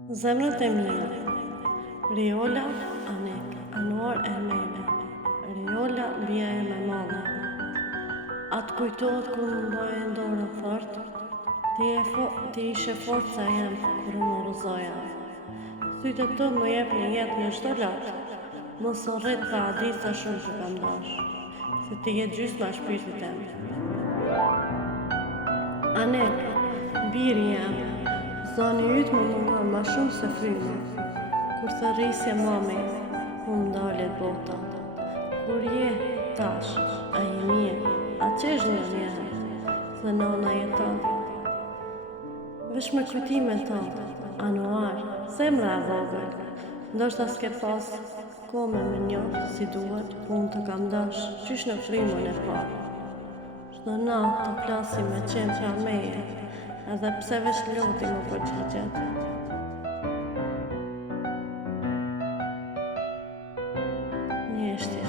Zemrat e mia. Riola, Anek, Anuar Ermene. Riola, bia e me madhe. Atë kujtohet kur më mbaje ndorën fort, ti ishe forca jem kur më rëzoja. Sytë të më jep një jetë në çdo lot, mos u rrit pa ditë sa shumë që kam dash, se ti je gjysma e shpirtit tem. Anek, biri jam, zoni ytë më mungon ma shumë se frymi. Kur thërrisje mami, mu m'dalet bota. Kur je tash, a je mirë, a qesh në njerë, se nana jeton. Vesh me kujtime ta, Anuar, zemra e vogël, ndoshta s'ke pas kome me njohë si duhet, po unë të kam dash, qysh në frymën e parë. Çdo natë të plasim me qenë pra meje, edhe pse veç loti më përgjigjet. Njeshti,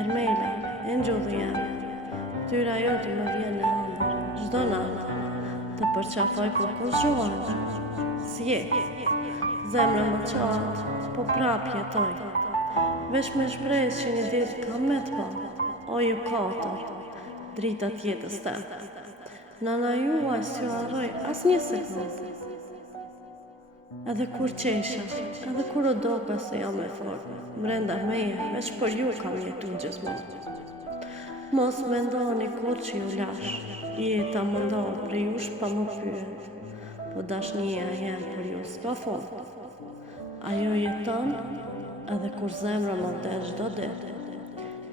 Ermela, e ngjudhi jam, tyra jote më vjen në ëndër, çdo natë, të përqafoj kur zgjohem. Si je? Zemra më qatë, po prap jetoj. Vesh me shpresë që një ditë kam me të pa, o ju katër, drita tjetës te. Nana juaj s'ju harroj as një sekundë. Edhe kur qesha, edhe kur o doka se jam e fortë, mrenda meje, veç për ju kam jetu gjithmonë. Mos me ndoni kur që ju lash, jeta më ndonë për jush pa më pyet, po dashnia jem për ju s'ka fond. Ajo jeton edhe kur zemra më del çdo ditë.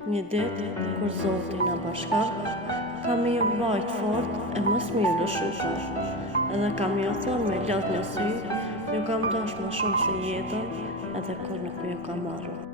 Një ditë, kur Zoti na bashkak, kam i mbajt fort e mos mirë lëshuar. Edhe kam i thonë me lot në sy, ju kam dash më shumë se jetën, edhe kur nuk ju kam marrë.